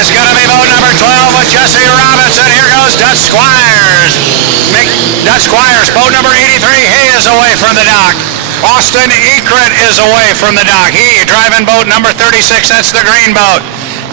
is going to be boat number 12 with Jesse Robinson. Here goes Dutch Squires. Dutch Squires, boat number 83, he is away from the dock. Austin Ekrit is away from the dock. He driving boat number 36, that's the green boat.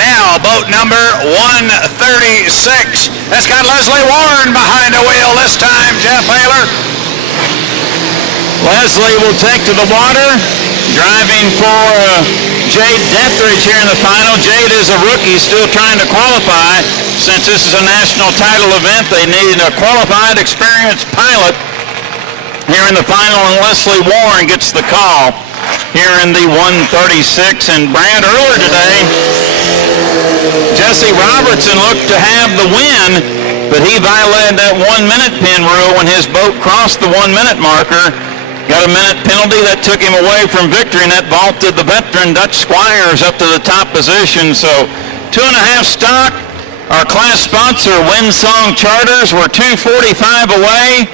Now, boat number 136. That's got Leslie Warren behind the wheel this time, Jeff Ayler. Leslie will take to the water, driving for Jade Dethridge here in the final. Jade is a rookie, still trying to qualify. Since this is a national title event, they need a qualified, experienced pilot here in the final, and Leslie Warren gets the call here in the 136. And Brad, earlier today, Jesse Robertson looked to have the win, but he violated that 1 minute pin rule when his boat crossed the 1 minute marker. Got a minute penalty that took him away from victory, and that vaulted the veteran Dutch Squires up to the top position. So 2.5 stock. Our class sponsor, Windsong Charters, we're 2:45 away.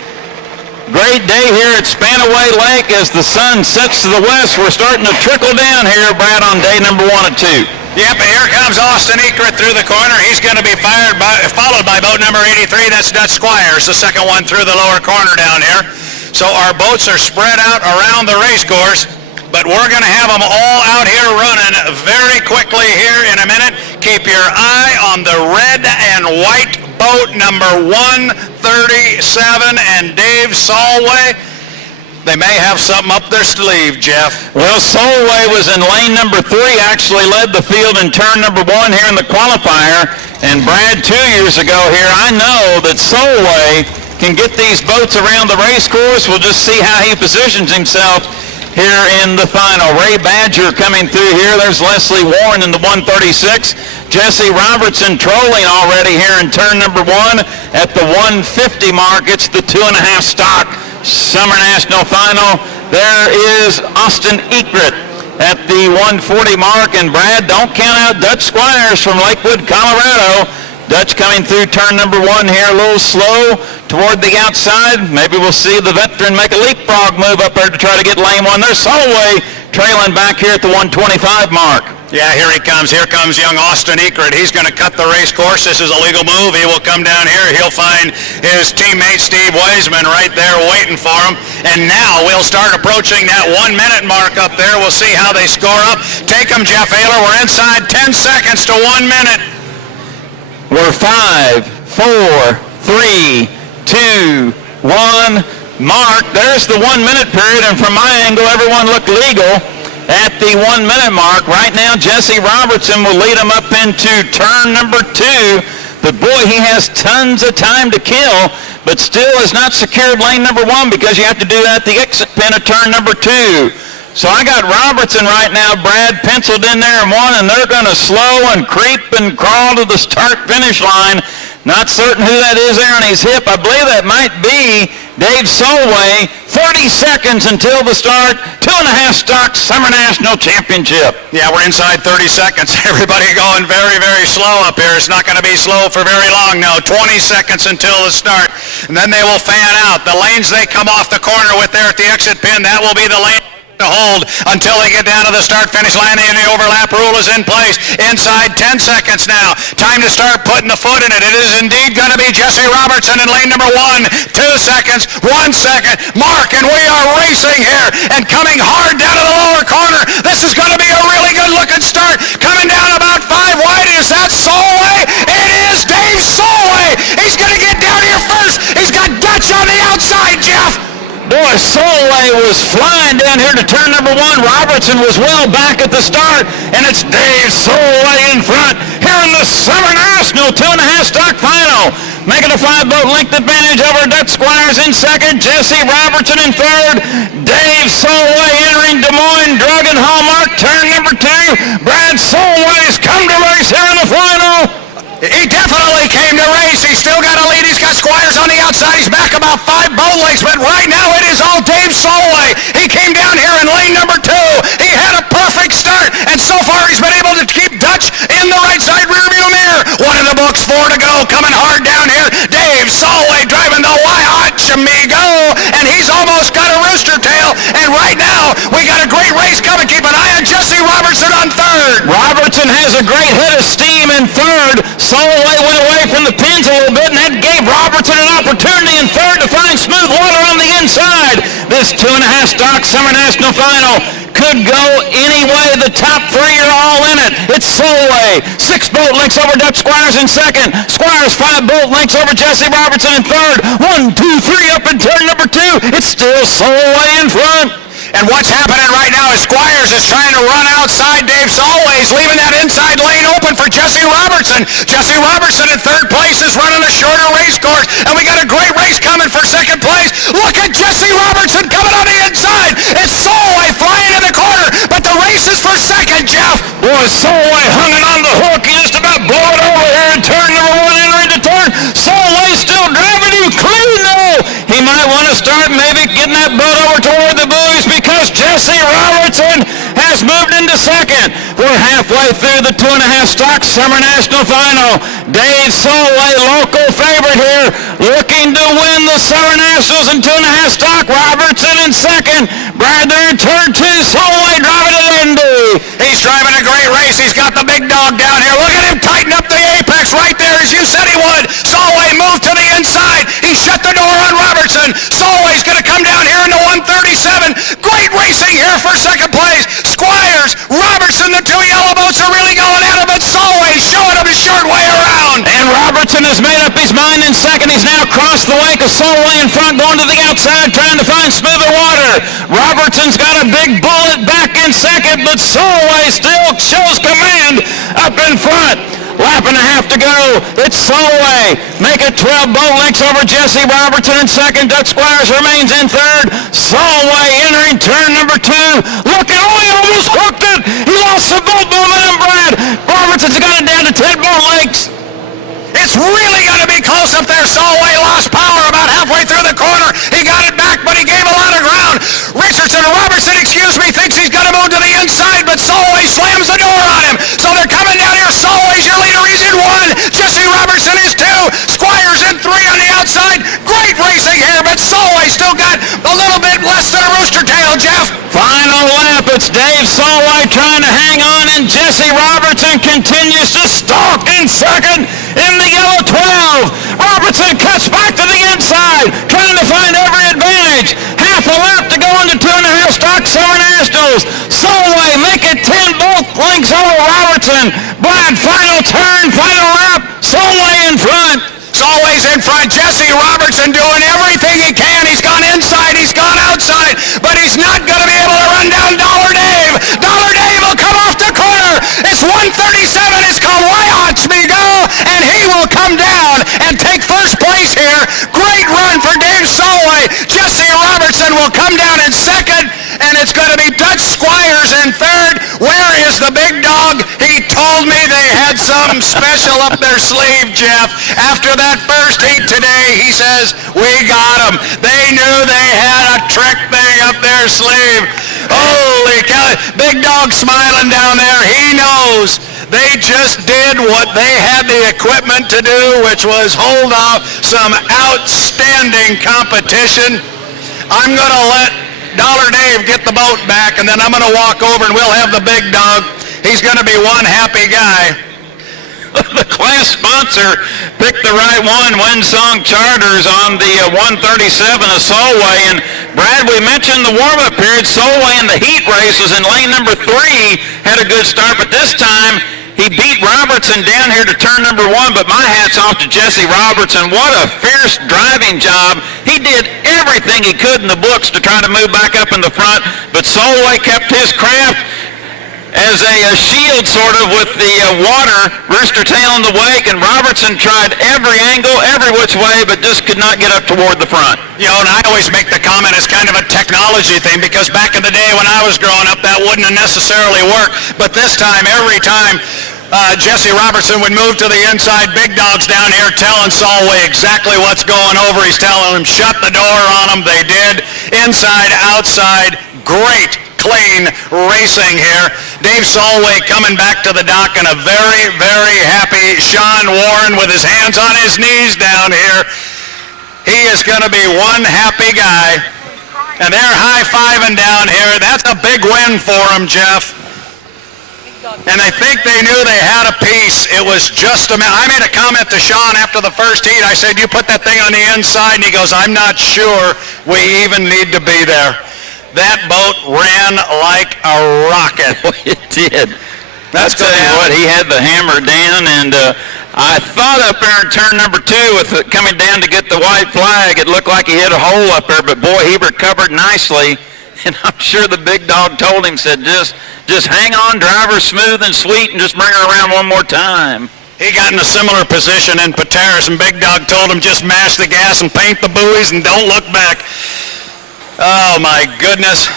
Great day here at Spanaway Lake as the sun sets to the west. We're starting to trickle down here, Brad, on day number 1 of 2. Yep, here comes Austin Ekrit through the corner. He's going to be followed by boat number 83. That's Dutch Squires, the second one through the lower corner down here. So our boats are spread out around the race course, but we're going to have them all out here running very quickly here in a minute. Keep your eye on the red and white boat number 137 and Dave Solway. They may have something up their sleeve, Jeff. Well, Solway was in lane number 3, actually led the field in turn number 1 here in the qualifier. And Brad, 2 years ago here, I know that Solway can get these boats around the race course. We'll just see how he positions himself here in the final. Ray Badger coming through here. There's Leslie Warren in the 136. Jesse Robertson trolling already here in turn number 1 at the 150 mark. It's the 2.5 stock Summer National Final. There is Austin Ekrit at the 140 mark. And Brad, don't count out Dutch Squires from Lakewood, Colorado. Dutch coming through turn number 1 here, a little slow toward the outside. Maybe we'll see the veteran make a leapfrog move up there to try to get lane 1. There's Solway trailing back here at the 125 mark. Yeah, here he comes. Here comes young Austin Ekrit. He's going to cut the race course. This is a legal move. He will come down here. He'll find his teammate Steve Weisman right there waiting for him. And now we'll start approaching that 1 minute mark up there. We'll see how they score up. Take them, Jeff Ayler. We're inside 10 seconds to 1 minute. We're 5, 4, 3, 2, 1. Mark, there's the 1 minute period, and from my angle, everyone looked legal at the 1 minute mark. Right now, Jesse Robertson will lead him up into turn number 2. But boy, he has tons of time to kill, but still has not secured lane number 1 because you have to do that at the exit pin of turn number 2. So I got Robertson right now, Brad, penciled in there in 1, and they're going to slow and creep and crawl to the start-finish line. Not certain who that is there on his hip. I believe that might be Dave Solway. 30 seconds until the start. 2.5 stock Summer National Championship. Yeah, we're inside 30 seconds. Everybody going very, very slow up here. It's not going to be slow for very long now. 20 seconds until the start. And then they will fan out. The lanes they come off the corner with there at the exit pin, that will be the lane to hold until they get down to the start-finish line, and the overlap rule is in place. Inside 10 seconds now. Time to start putting the foot in it. It is indeed going to be Jesse Robertson in lane number 1. 2 seconds, 1 second. Mark, and we are racing here and coming hard down to the lower corner. This is going to be a really good-looking start. Coming down about 5 wide. Is that Solway? It is Dave Solway. He's going to get down here first. He's got Dutch on the outside, Jeff. Boy, Solway was flying down here to turn number 1. Robertson was well back at the start, and it's Dave Solway in front here in the Summer National 2.5 stock final. Making a 5-boat length advantage over Dutch Squires in second. Jesse Robertson in third. Dave Solway entering Des Moines Drug and Hallmark turn number 2. Brad Solway's come to race here in the final. He definitely came to race. He's still got a lead. He's got Squires on the outside. He's back about 5 boat lengths, but right now it is all Dave Solway. He came down here in lane number 2. He had a perfect start, and so far he's been able to keep Dutch in the right side rearview mirror. 1 in the books, 4 to go. Coming hard down here. Dave Solway driving the Watch Amigo, and he's almost got a rooster tail. And right now we got a great race coming. Keep an eye on Jesse Robertson on third. Robertson has a great head of steam in third. Solway went away from the pins a little bit, and that gave Robertson an opportunity in third to find smooth water on the inside. This 2.5 stock Summer National Final could go any way. The top three are all in it. It's Solway, 6 boat lengths over Dutch Squires in second. Squires 5 boat lengths over Jesse Robertson in third. 1, 2, 3 up in turn number 2. It's still Solway in front. And what's happening right now is Squires is trying to run outside Dave Solway's, leaving that inside lane open for Jesse Robertson. Jesse Robertson in third place is running a shorter race course, and we got a great race coming for second place. Look at Jesse Robertson coming on the inside. It's Solway flying in the corner, but the race is for second, Jeff. Boy, Solway hung it on the hook. He just about blew it over here in turn number 1, entering the turn. Solway still driving him clean, though. He might want to start maybe getting that boat over toward the buoys because Jesse Robertson has moved into second. We're halfway through the 2.5 stock Summer National Final. Dave Solway, local favorite here, looking to win the Summer Nationals in 2.5 stock. Robertson in second. Brad there in turn 2. Solway driving it into. He's driving a great race. He's got the big dog down here. Look at him tighten up the apex right there as you said he would. Solway moved to the inside. He shut the door on Robertson. Solway's going to come down here into 137. Great racing here for second place. Squires, Robertson, the 2 yellow boats are really going at him, but Solway's showing him a short way around. And Robertson has made up his mind in second. He's now crossed the wake of Solway in front, going to the outside, trying to find smoother water. Robertson's got a big bullet back in second, but Solway still shows command up in front. Lap and a half to go. It's Solway. Make it 12 boat lengths over Jesse Robertson in second. Dutch Squires remains in third. Solway entering turn number 2. Look, he almost hooked it. He lost some boat momentum, Brad. Robertson's got it down to 10 boat lengths. It's really going to be close up there. Solway lost power about halfway through the corner. He got it back, but he gave a lot of ground. Robertson, thinks he's going to move to the inside, but Solway slams the door on him. So they're coming down here. Solway's your leader. He's in 1. Jesse Robertson is 2. Squires in 3 on the outside. Great racing here, but Solway still got a little bit less than a rooster tail, Jeff. Final lap. It's Dave Solway trying to hang on, and Jesse Robertson continues to stalk in second in the yellow 12. Robertson cuts back to the inside, trying to find every advantage. Half a lap to go into 2.5 stock Summer Nationals. Solway make it 10 both lengths over Robertson. Brad, final turn, final lap. Solway in front. Solway's in front. Jesse Robertson doing everything he can. He's gone inside. He's gone outside. But he's not going to be able to run down Dollar Dave. Dollar Dave will come off the corner. It's 137. It's called Watch Me Go. And he will come down and take first place here. Great run for Dave Solway. Jesse Robertson will come down in second. And it's going to be Dutch Squires in third. Where is the big dog? He told me they had something special up their sleeve, Jeff. After that first heat today, he says, we got them. They knew they had a trick thing up their sleeve. Holy cow. Big dog smiling down there. He knows. They just did what they had the equipment to do, which was hold off some outstanding competition. I'm going to let Dollar Dave get the boat back, and then I'm going to walk over and we'll have the big dog. He's going to be one happy guy. The class sponsor picked the right one, Windsong Charters, on the 137 of Solway. And Brad, we mentioned the warm-up period. Solway in the heat race was in lane number 3, had a good start, but this time he beat Robertson down here to turn number 1, but my hat's off to Jesse Robertson. What a fierce driving job. He did everything he could in the books to try to move back up in the front, but Solway kept his craft as a shield sort of with the water, rooster tail in the wake, and Robertson tried every angle, every which way, but just could not get up toward the front. You know, and I always make the comment it's kind of a technology thing, because back in the day when I was growing up, that wouldn't have necessarily worked. But this time, every time Jesse Robertson would move to the inside, big dog's down here telling Solway exactly what's going over. He's telling him, shut the door on him. They did. Inside, outside, great clean racing here. Dave Solway coming back to the dock, and a very, very happy Sean Warren with his hands on his knees down here. He is going to be one happy guy. And they're high-fiving down here. That's a big win for him, Jeff. And I think they knew they had a piece. It was just a minute. I made a comment to Sean after the first heat. I said, you put that thing on the inside, and he goes, I'm not sure we even need to be there. That boat ran like a rocket. It did. That's I tell you what, he had the hammer down, and I thought up there in turn number 2 with it coming down to get the white flag, it looked like he hit a hole up there, but boy, he recovered nicely. And I'm sure the big dog told him, said, just hang on, drive her smooth and sweet, and just bring her around one more time. He got in a similar position in Pateras, and Big Dog told him, just mash the gas and paint the buoys and don't look back. Oh, my goodness.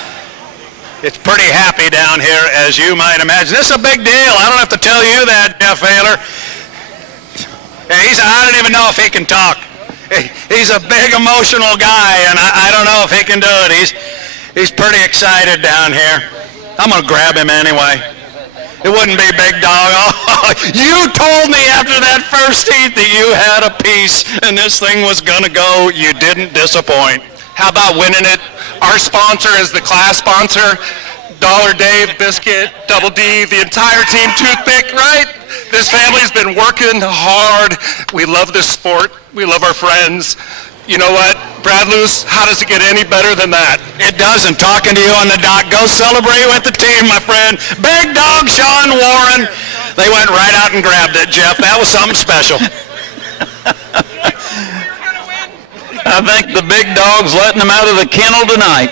It's pretty happy down here, as you might imagine. This is a big deal. I don't have to tell you that, Jeff Ayler. I don't even know if he can talk. He's a big emotional guy, and I don't know if he can do it. He's pretty excited down here. I'm going to grab him anyway. It wouldn't be Big Dog. Oh, you told me after that first heat that you had a piece and this thing was going to go. You didn't disappoint. How about winning it? Our sponsor is the class sponsor. Dollar Dave, Biscuit, Double D, the entire team, Toothpick, right? This family's been working hard. We love this sport. We love our friends. You know what, Brad Luce, how does it get any better than that? It doesn't. Talking to you on the dock. Go celebrate with the team, my friend. Big Dog, Sean Warren. They went right out and grabbed it, Jeff. That was something special. I think the big dog's letting him out of the kennel tonight.